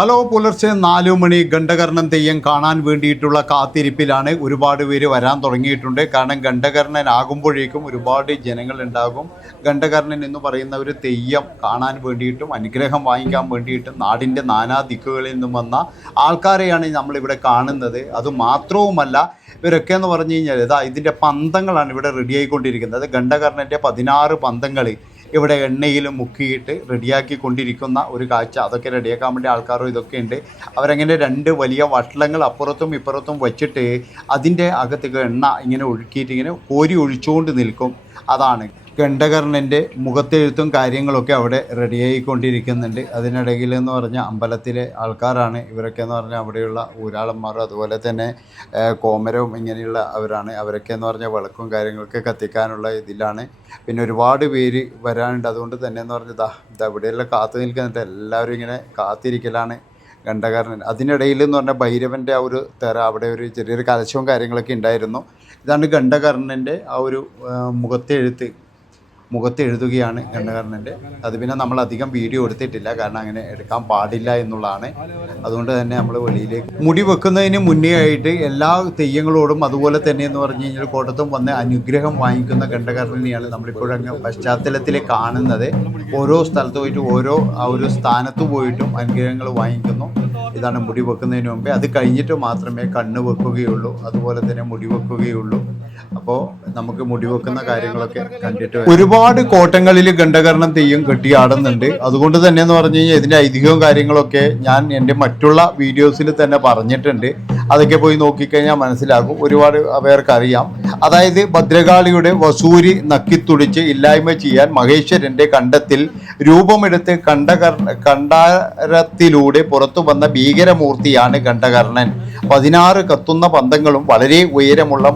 Hello, പുലർച്ചെ 4 മണി ഖണ്ഡകർണൻ തെയ്യം കാണാൻ വേണ്ടിയിട്ടുള്ള കാത്തിരിപ്പിലാണ്. ഒരുപാട് പേര് വരാൻ തുടങ്ങിയിട്ടുണ്ട്. കാരണം ഖണ്ഡകർണനാകുമ്പോഴേക്കും ഒരുപാട് ജനങ്ങളുണ്ടാകും. ഖണ്ഡകർണൻ എന്ന് പറയുന്ന ഒരു തെയ്യം കാണാൻ വേണ്ടിയിട്ടും അനുഗ്രഹം വാങ്ങിക്കാൻ വേണ്ടിയിട്ടും നാടിൻ്റെ നാനാ ദിക്കുകളിൽ നിന്നും വന്ന ആൾക്കാരെയാണ് നമ്മളിവിടെ കാണുന്നത്. അതുമാത്രവുമല്ല, ഇവരൊക്കെ എന്ന് പറഞ്ഞു കഴിഞ്ഞാൽ ഇതിൻ്റെ പന്തങ്ങളാണ് ഇവിടെ റെഡിയായിക്കൊണ്ടിരിക്കുന്നത്. ഖണ്ഡകർണൻ്റെ 16 പന്തങ്ങൾ ഇവിടെ എണ്ണയിൽ മുക്കിയിട്ട് റെഡിയാക്കിക്കൊണ്ടിരിക്കുന്ന ഒരു കാഴ്ച. അതൊക്കെ റെഡിയാക്കാൻ വേണ്ടി ആൾക്കാരും ഇതൊക്കെ ഉണ്ട്. അവരങ്ങനെ 2 വലിയ വട്ടളങ്ങൾ അപ്പുറത്തും ഇപ്പുറത്തും വച്ചിട്ട് അതിൻ്റെ അകത്തേക്ക് എണ്ണ ഇങ്ങനെ ഒഴുക്കിയിട്ട് ഇങ്ങനെ കോരി ഒഴിച്ചുകൊണ്ട് നിൽക്കും. അതാണ് ഖണ്ഡകർണൻ്റെ മുഖത്തെഴുത്തും കാര്യങ്ങളൊക്കെ അവിടെ റെഡിയായിക്കൊണ്ടിരിക്കുന്നുണ്ട്. അതിനിടയിൽ എന്ന് പറഞ്ഞാൽ അമ്പലത്തിലെ ആൾക്കാരാണ് ഇവരൊക്കെ എന്ന് പറഞ്ഞാൽ അവിടെയുള്ള ഊരാളന്മാരും അതുപോലെ തന്നെ കോമരവും ഇങ്ങനെയുള്ള അവരാണ്. അവരൊക്കെ എന്ന് പറഞ്ഞാൽ വിളക്കും കാര്യങ്ങളൊക്കെ കത്തിക്കാനുള്ള ഇതിലാണ്. പിന്നെ ഒരുപാട് പേര് വരാനുണ്ട്. അതുകൊണ്ട് തന്നെ എന്ന് പറഞ്ഞാൽ ഇവിടെയുള്ള കാത്തു നിൽക്കുന്നുണ്ട്. എല്ലാവരും ഇങ്ങനെ കാത്തിരിക്കലാണ് ഖണ്ഡകർണൻ. അതിനിടയിൽ എന്ന് പറഞ്ഞാൽ ഭൈരവൻ്റെ ആ ഒരു തെറ, അവിടെ ഒരു ചെറിയൊരു കലശവും കാര്യങ്ങളൊക്കെ ഉണ്ടായിരുന്നു. ഇതാണ് ഖണ്ഡകർണൻ്റെ ആ ഒരു മുഖത്ത് എഴുതുകയാണ് ഖണ്ഡകർണൻ്റെ. അത് പിന്നെ നമ്മൾ അധികം വീഡിയോ എടുത്തിട്ടില്ല, കാരണം അങ്ങനെ എടുക്കാൻ പാടില്ല എന്നുള്ളതാണ്. അതുകൊണ്ട് തന്നെ നമ്മൾ വെളിയിലേക്ക് മുടി വെക്കുന്നതിന് മുന്നേ ആയിട്ട് എല്ലാ തെയ്യങ്ങളോടും അതുപോലെ തന്നെ എന്ന് പറഞ്ഞു കഴിഞ്ഞാൽ കോട്ടത്തും വന്ന് അനുഗ്രഹം വാങ്ങിക്കുന്ന ഖണ്ഡകർണനെയാണ് നമ്മളിപ്പോഴങ്ങ് പശ്ചാത്തലത്തിൽ കാണുന്നത്. ഓരോ സ്ഥലത്ത് പോയിട്ട് ഓരോ ആ ഒരു സ്ഥാനത്ത് പോയിട്ടും അനുഗ്രഹങ്ങൾ വാങ്ങിക്കുന്നു. ഇതാണ് മുടി വെക്കുന്നതിന് മുമ്പേ. അത് കഴിഞ്ഞിട്ട് മാത്രമേ കണ്ണ് വെക്കുകയുള്ളൂ, അതുപോലെ തന്നെ മുടി വെക്കുകയുള്ളൂ. അപ്പോൾ നമുക്ക് മുടി വെക്കുന്ന കാര്യങ്ങളൊക്കെ കണ്ടിട്ട് ഒരുപാട് കോട്ടങ്ങളിൽ ഖണ്ഡകർണൻ തെയ്യം കെട്ടിയാടുന്നുണ്ട്. അതുകൊണ്ട് തന്നെ എന്ന് പറഞ്ഞു കഴിഞ്ഞാൽ ഇതിൻ്റെ ഐതിഹ്യവും കാര്യങ്ങളൊക്കെ ഞാൻ എൻ്റെ മറ്റുള്ള വീഡിയോസിൽ തന്നെ പറഞ്ഞിട്ടുണ്ട്. അതൊക്കെ പോയി നോക്കിക്കഴിഞ്ഞാൽ മനസ്സിലാകും, ഒരുപാട് പേർക്കറിയാം. അതായത് ഭദ്രകാളിയുടെ വസൂരി നക്കിത്തുടിച്ച് ഇല്ലായ്മ ചെയ്യാൻ മഹേശ്വരൻ്റെ കണ്ടത്തിൽ രൂപമെടുത്ത് കണ്ടാരത്തിലൂടെ പുറത്തു വന്ന ഭീകരമൂർത്തിയാണ് ഖണ്ഡകർണൻ. 16 കത്തുന്ന പന്തങ്ങളും വളരെ ഉയരമുള്ള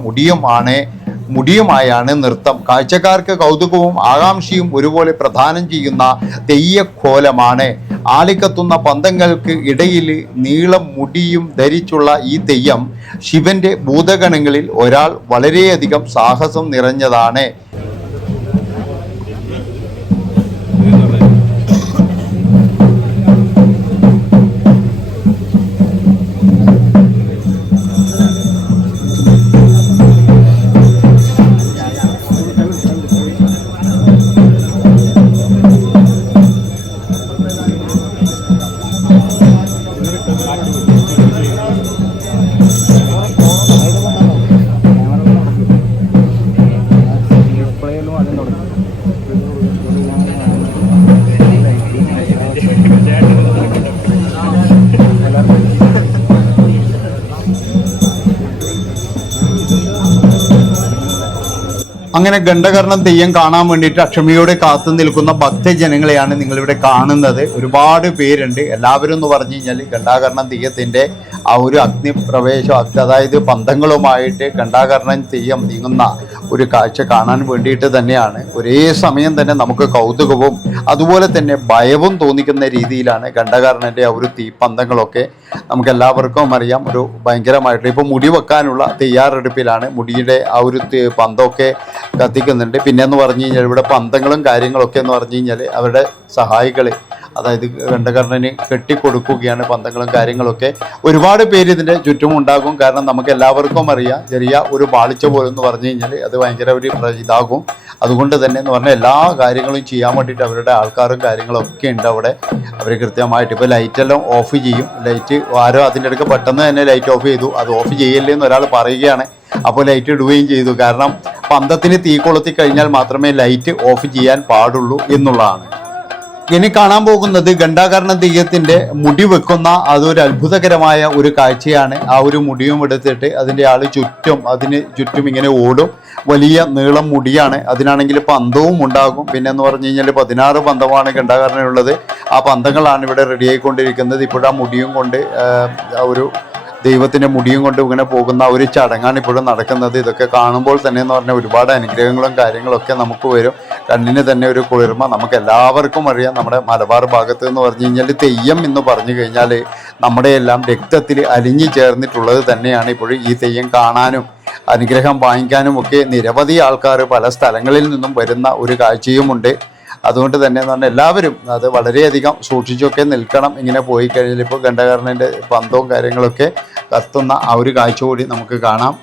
മുടിയുമായാണ് നൃത്തം. കാഴ്ചക്കാർക്ക് കൗതുകവും ആകാംക്ഷയും ഒരുപോലെ പ്രദാനം ചെയ്യുന്ന തെയ്യക്കോലമാണ്. ആളിക്കത്തുന്ന പന്തങ്ങൾക്ക് ഇടയിൽ നീളം മുടിയും ധരിച്ചുള്ള ഈ തെയ്യം ശിവന്റെ ഭൂതഗണങ്ങളിൽ ഒരാൾ. വളരെയധികം സാഹസം നിറഞ്ഞതാണ്. അങ്ങനെ ഖണ്ഡകർണൻ തെയ്യം കാണാൻ വേണ്ടിയിട്ട് അക്ഷമയോടെ കാത്തു നിൽക്കുന്ന ഭക്തജനങ്ങളെയാണ് നിങ്ങളിവിടെ കാണുന്നത്. ഒരുപാട് പേരുണ്ട്. എല്ലാവരും എന്ന് പറഞ്ഞു കഴിഞ്ഞാൽ ഖണ്ഡകർണൻ തെയ്യത്തിൻ്റെ ആ ഒരു അഗ്നിപ്രവേശം, അതായത് പന്തങ്ങളുമായിട്ട് ഖണ്ഡകർണൻ തെയ്യം നീങ്ങുന്ന ഒരു കാഴ്ച കാണാൻ വേണ്ടിയിട്ട് തന്നെയാണ്. ഒരേ സമയം തന്നെ നമുക്ക് കൗതുകവും അതുപോലെ തന്നെ ഭയവും തോന്നിക്കുന്ന രീതിയിലാണ് ഖണ്ഡകർണൻ്റെ ആ ഒരു തീപ്പന്തങ്ങളൊക്കെ. നമുക്കെല്ലാവർക്കും അറിയാം, ഒരു ഭയങ്കരമായിട്ട് ഇപ്പോൾ മുടി വെക്കാനുള്ള തയ്യാറെടുപ്പിലാണ്. മുടിയുടെ ആ ഒരു പന്തമൊക്കെ കത്തിക്കുന്നുണ്ട്. പിന്നെ എന്ന് പറഞ്ഞു കഴിഞ്ഞാൽ ഇവിടെ പന്തങ്ങളും കാര്യങ്ങളൊക്കെ എന്ന് പറഞ്ഞു കഴിഞ്ഞാൽ അവരുടെ സഹായികൾ, അതായത് ഖണ്ഡകർണന് കെട്ടിക്കൊടുക്കുകയാണ് പന്തങ്ങളും കാര്യങ്ങളൊക്കെ. ഒരുപാട് പേര് ഇതിൻ്റെ ചുറ്റുമുണ്ടാകും. കാരണം നമുക്ക് എല്ലാവർക്കും അറിയാം, ചെറിയ ഒരു പാളിച്ച പോലും എന്ന് പറഞ്ഞു കഴിഞ്ഞാൽ അത് ഭയങ്കര ഒരു ഇതാകും. അതുകൊണ്ട് തന്നെ എന്ന് പറഞ്ഞാൽ എല്ലാ കാര്യങ്ങളും ചെയ്യാൻ വേണ്ടിയിട്ട് അവരുടെ ആൾക്കാരും കാര്യങ്ങളൊക്കെ ഉണ്ട് അവിടെ. അവർ കൃത്യമായിട്ട് ഇപ്പോൾ ലൈറ്റെല്ലാം ഓഫ് ചെയ്യും. ലൈറ്റ് ആരോ അതിൻ്റെ ഇടയ്ക്ക് പെട്ടെന്ന് തന്നെ ലൈറ്റ് ഓഫ് ചെയ്തു. അത് ഓഫ് ചെയ്യല്ലേ എന്ന് ഒരാൾ പറയുകയാണ്. അപ്പോൾ ലൈറ്റ് ഇടുകയും ചെയ്തു. കാരണം പന്തത്തിന് തീ കൊളുത്തി കഴിഞ്ഞാൽ മാത്രമേ ലൈറ്റ് ഓഫ് ചെയ്യാൻ പാടുള്ളൂ എന്നുള്ളതാണ്. ഇനി കാണാൻ പോകുന്നത് ഖണ്ഡകർണൻ തെയ്യത്തിൻ്റെ മുടി വെക്കുന്ന അതൊരു അത്ഭുതകരമായ ഒരു കാഴ്ചയാണ്. ആ ഒരു മുടിയും എടുത്തിട്ട് അതിൻ്റെ അതിന് ചുറ്റും ഇങ്ങനെ ഓടും. വലിയ നീളം മുടിയാണ്. അതിനാണെങ്കിൽ പന്തവും ഉണ്ടാകും. പിന്നെ എന്ന് പറഞ്ഞു കഴിഞ്ഞാൽ 16 പന്തമാണ് ഖണ്ഡകർണനുള്ളത്. ആ പന്തങ്ങളാണ് ഇവിടെ റെഡിയായിക്കൊണ്ടിരിക്കുന്നത്. ഇപ്പോഴാ മുടിയും കൊണ്ട് ഒരു ദൈവത്തിൻ്റെ മുടിയും കൊണ്ട് ഇങ്ങനെ പോകുന്ന ഒരു ചടങ്ങാണ് ഇപ്പോഴും നടക്കുന്നത്. ഇതൊക്കെ കാണുമ്പോൾ തന്നെ എന്ന് പറഞ്ഞാൽ ഒരുപാട് അനുഗ്രഹങ്ങളും കാര്യങ്ങളൊക്കെ നമുക്ക് വരും. കണ്ണിന് തന്നെ ഒരു കുളിർമ. നമുക്ക് എല്ലാവർക്കും അറിയാം, നമ്മുടെ മലബാർ ഭാഗത്ത് എന്ന് പറഞ്ഞു കഴിഞ്ഞാൽ തെയ്യം എന്ന് പറഞ്ഞു കഴിഞ്ഞാൽ നമ്മുടെ എല്ലാം രക്തത്തിൽ അലിഞ്ഞു ചേർന്നിട്ടുള്ളത് തന്നെയാണ്. ഇപ്പോഴും ഈ തെയ്യം കാണാനും അനുഗ്രഹം വാങ്ങിക്കാനും ഒക്കെ നിരവധി ആൾക്കാർ പല സ്ഥലങ്ങളിൽ നിന്നും വരുന്ന ഒരു കാഴ്ചയുമുണ്ട്. അതുകൊണ്ട് തന്നെ എന്ന് പറഞ്ഞാൽ എല്ലാവരും അത് വളരെയധികം സൂക്ഷിച്ചൊക്കെ നിൽക്കണം. ഇങ്ങനെ പോയി കഴിഞ്ഞാൽ ഇപ്പോൾ ഘണ്ഠാകർണൻ്റെ പന്തവും കാര്യങ്ങളൊക്കെ കത്തുന്ന ആ ഒരു കാഴ്ച കൂടി നമുക്ക് കാണാം.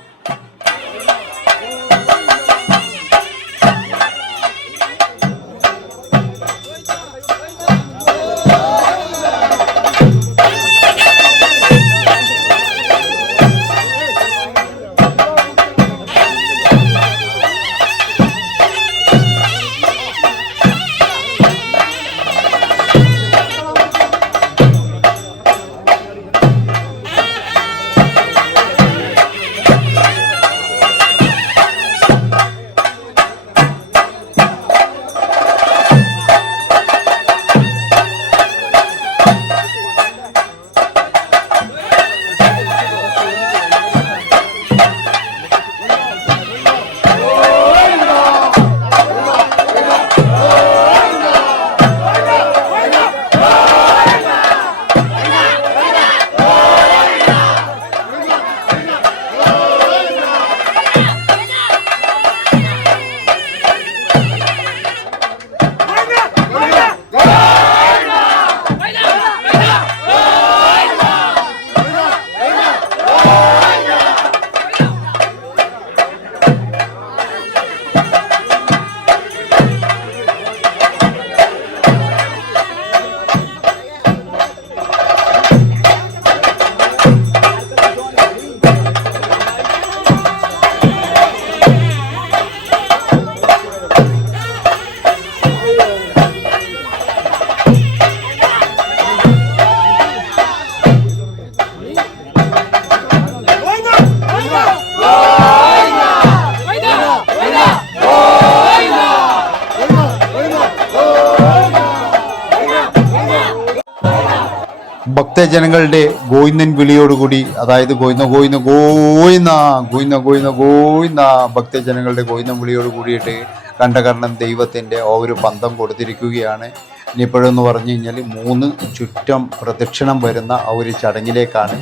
ഭക്തജനങ്ങളുടെ ഗോയിന്നൻ വിളിയോടുകൂടി, അതായത് ഗോയിന്ന ഗോയിന്ന ഗോയിന്ന ഗോയിന്ന ഗോയിന്ന ഗോയിന്ന ഭക്തജനങ്ങളുടെ ഗോയിന്ന വിളിയോട് കൂടിയിട്ട് ഘണ്ഠാകർണൻ ദൈവത്തിൻ്റെ ആ ഒരു പന്തം കൊടുത്തിരിക്കുകയാണ്. ഇനിയിപ്പോഴെന്ന് പറഞ്ഞു കഴിഞ്ഞാൽ 3 ചുറ്റം പ്രദക്ഷിണം വരുന്ന ആ ഒരു ചടങ്ങിലേക്കാണ്.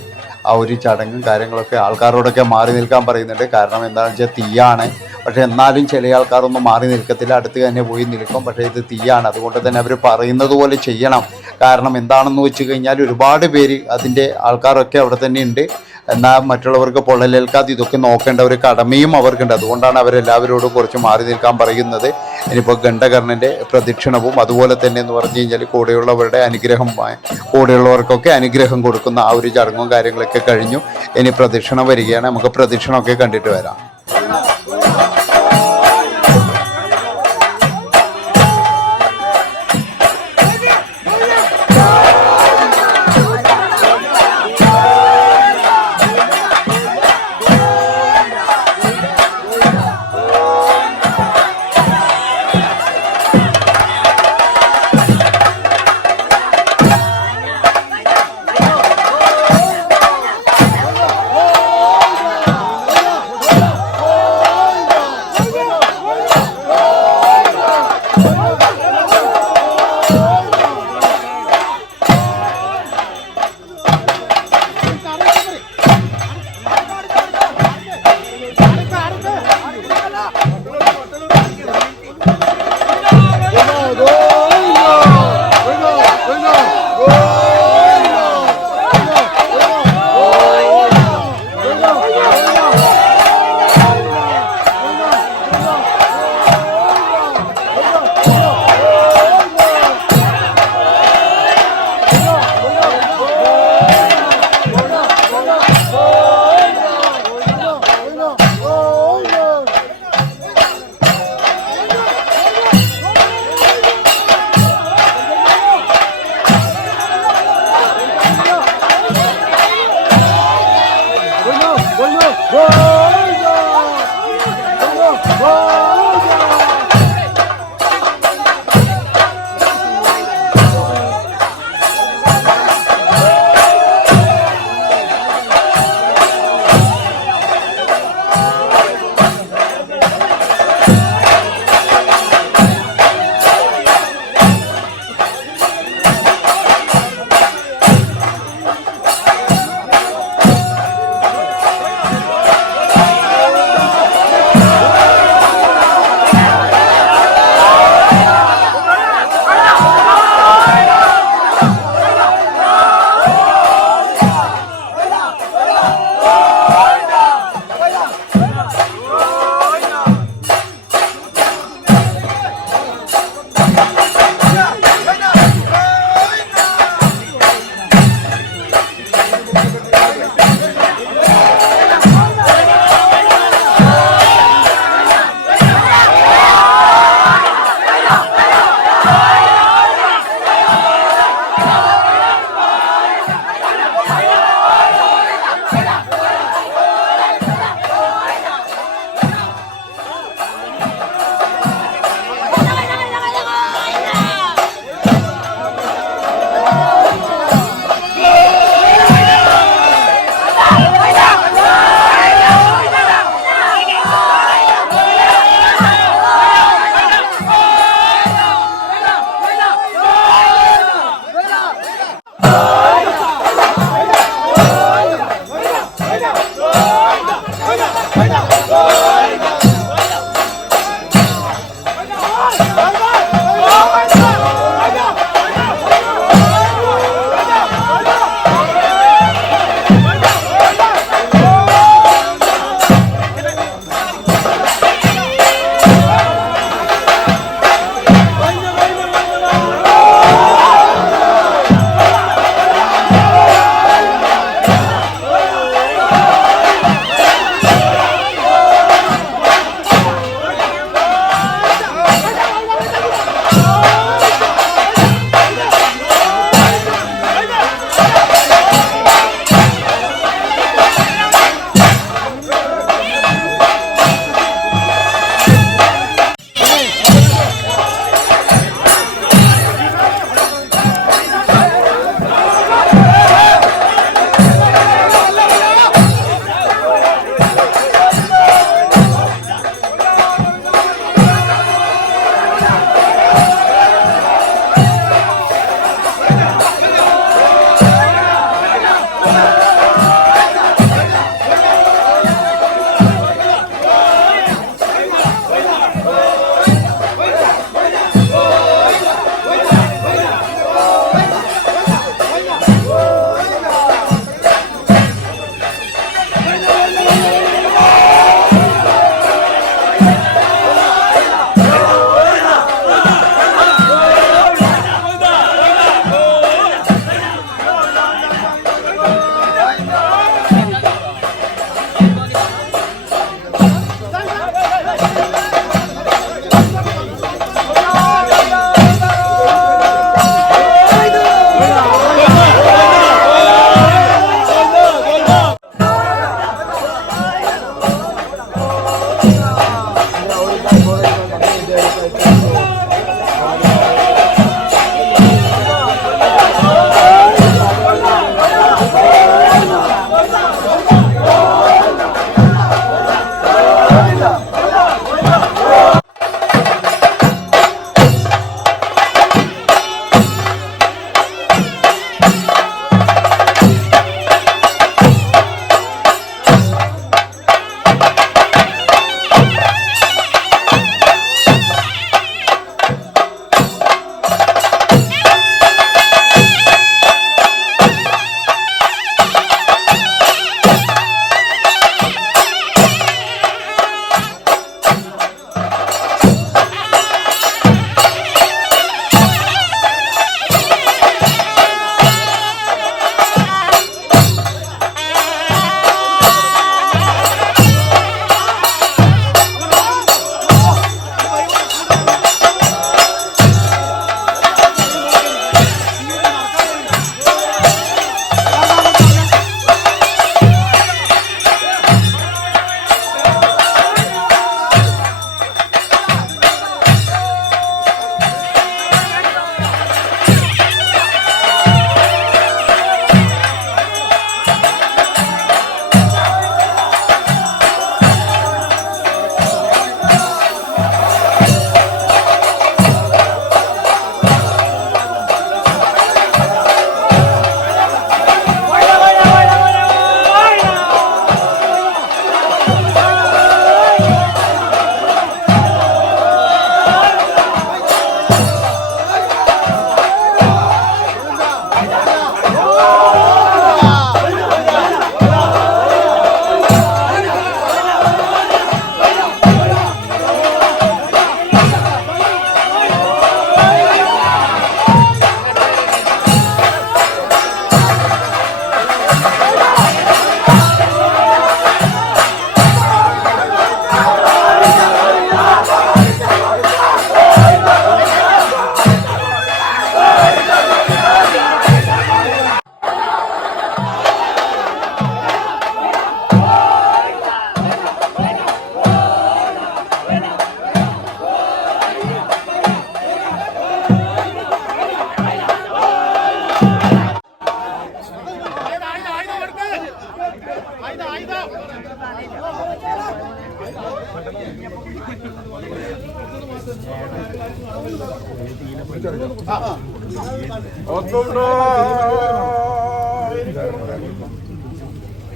ആ ഒരു ചടങ്ങും കാര്യങ്ങളൊക്കെ ആൾക്കാരോടൊക്കെ മാറി നിൽക്കാൻ പറയുന്നുണ്ട്. കാരണം എന്താണെന്ന് വെച്ചാൽ തീയാണ്. പക്ഷേ എന്നാലും ചില ആൾക്കാരൊന്നും മാറി നിൽക്കത്തില്ല, അടുത്ത് തന്നെ പോയി നിൽക്കും. പക്ഷേ ഇത് തീയാണ്, അതുകൊണ്ട് തന്നെ അവർ പറയുന്നത് പോലെ ചെയ്യണം. കാരണം എന്താണെന്ന് വെച്ച് കഴിഞ്ഞാൽ ഒരുപാട് പേര് അതിൻ്റെ ആൾക്കാരൊക്കെ അവിടെ തന്നെ ഉണ്ട്. എന്നാൽ മറ്റുള്ളവർക്ക് പൊള്ളലേൽക്കാതെ ഇതൊക്കെ നോക്കേണ്ട ഒരു കടമയും അവർക്കുണ്ട്. അതുകൊണ്ടാണ് അവരെല്ലാവരോടും കുറച്ച് മാറി നിൽക്കാൻ പറയുന്നത്. ഇനിയിപ്പോൾ ഘണ്ഠാകർണൻ്റെ പ്രദക്ഷിണവും അതുപോലെ തന്നെ എന്ന് പറഞ്ഞു കഴിഞ്ഞാൽ കൂടെയുള്ളവരുടെ അനുഗ്രഹം, കൂടെയുള്ളവർക്കൊക്കെ അനുഗ്രഹം കൊടുക്കുന്ന ആ ഒരു ചടങ്ങും കാര്യങ്ങളൊക്കെ കഴിഞ്ഞു. ഇനി പ്രദക്ഷിണം വരികയാണ്. നമുക്ക് പ്രദക്ഷിണമൊക്കെ കണ്ടിട്ട് വരാം.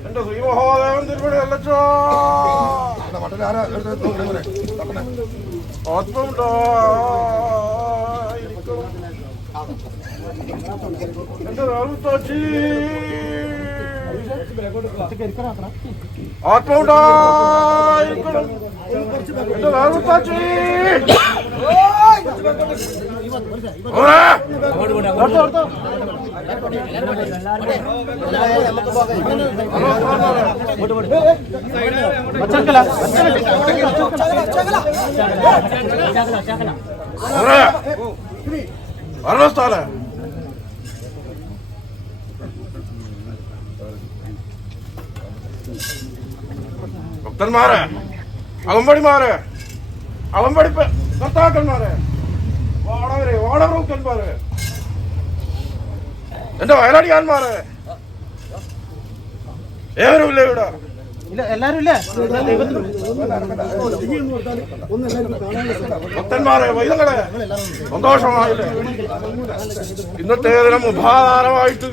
എന്റെ ശ്രീ മഹാദേവൻ തിരുവടി അല്ലച്ചോ എന്റെ രാഹുത്താച്ചി ആത്മണ്ടായിരിക്കണം എന്റെ രാഹുത്താച്ചി ഭരണസ്ഥാന ഭക്തന്മാരെ അകമ്പടിമാരെ അകമ്പടി കർത്താക്കന്മാരെ വാടവരെ വാടവൃക്കന്മാരെ എന്റെ വയനാടിയാന്മാരെ ഏവരുമില്ലേ ഇവിടെ ഭക്തന്മാരെ വൈദ്യങ്ങളെ സന്തോഷമായില്ലേ ഇന്നത്തെ ദിനം ഉപാധാരമായിട്ട്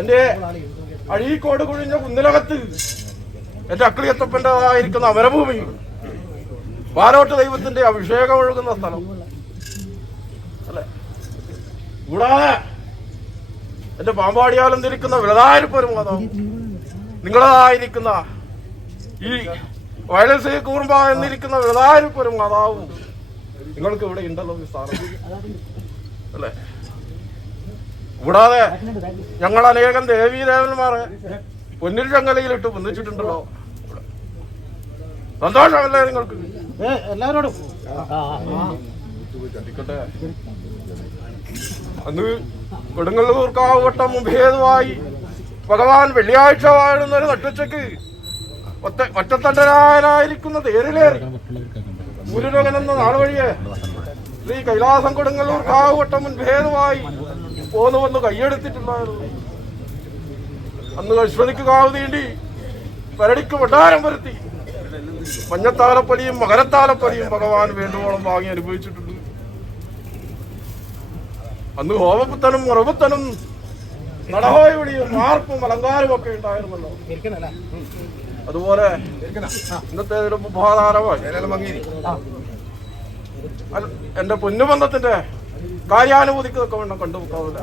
എന്റെ അഴീക്കോട് കുഴിഞ്ഞ കുന്നിലകത്ത് എന്റെ അക്കിളിയത്തപ്പൻ്റെതായിരിക്കുന്ന അമരഭൂമി പാലോട്ട് ദൈവത്തിന്റെ അഭിഷേകം ഒഴുകുന്ന സ്ഥലം അല്ലെ കൂടാതെ എന്റെ പാമ്പാടിയാൽ എന്തിരിക്കുന്ന വിളതായിരിപ്പൊരു മാതാവ് നിങ്ങളതായിരിക്കുന്ന ഈ വയലൻസ് കൂർമ്പ എന്നിരിക്കുന്ന വിളതായിരിപ്പൊരു മാതാവും നിങ്ങൾക്ക് ഇവിടെ ഉണ്ടല്ലോ ഈ സ്ഥാനം അല്ലെ കൂടാതെ ഞങ്ങൾ അനേകം ദേവീദേവന്മാരെ പൊന്നിൽ ചങ്ങലയിലിട്ട് പൊന്നിച്ചിട്ടുണ്ടല്ലോ സന്തോഷമല്ലേ നിങ്ങൾക്ക് എല്ലാവരോടും അന്ന് കൊടുങ്ങല്ലൂർക്കാവ് വട്ടം മുഖേതുവായി ഭഗവാൻ വെള്ളിയാഴ്ച വാഴുന്ന ഒരു നട്ടുച്ചയ്ക്ക് ഒറ്റത്തണ്ടനായിരിക്കുന്ന തേരിലേറി ഗുരുരകൻ എന്ന നാൾ വഴിയെ ശ്രീ കൈലാസം കൊടുങ്ങല്ലൂർക്കാവ് വട്ടം മുൻഭേദമായി പോന്നു വന്ന് കൈയെടുത്തിട്ടുണ്ടായിരുന്നു. അന്ന് അശ്വതിക്ക് കാവ് തീണ്ടി പരടിക്ക് വട്ടാരം വരുത്തി മഞ്ഞത്താലപ്പലിയും മകരത്താലപ്പലിയും ഭഗവാൻ വേണ്ടുവോളം വാങ്ങി അനുഭവിച്ചിട്ടുണ്ട്. അന്ന് ഹോമപുത്തനും ഉറവുത്തനും നടഹോയ് വിളിയും മാർപ്പും അലങ്കാരവും ഒക്കെ ഉണ്ടായിരുന്നല്ലോ. അതുപോലെ ഇന്നത്തെ ഒരു ഉപഹാരമായി എന്റെ പൊന്നുബന്ധത്തിന്റെ കാര്യാനുഭൂതിക്കൊക്കെ വേണം കണ്ടുമുക്കാവില്ല.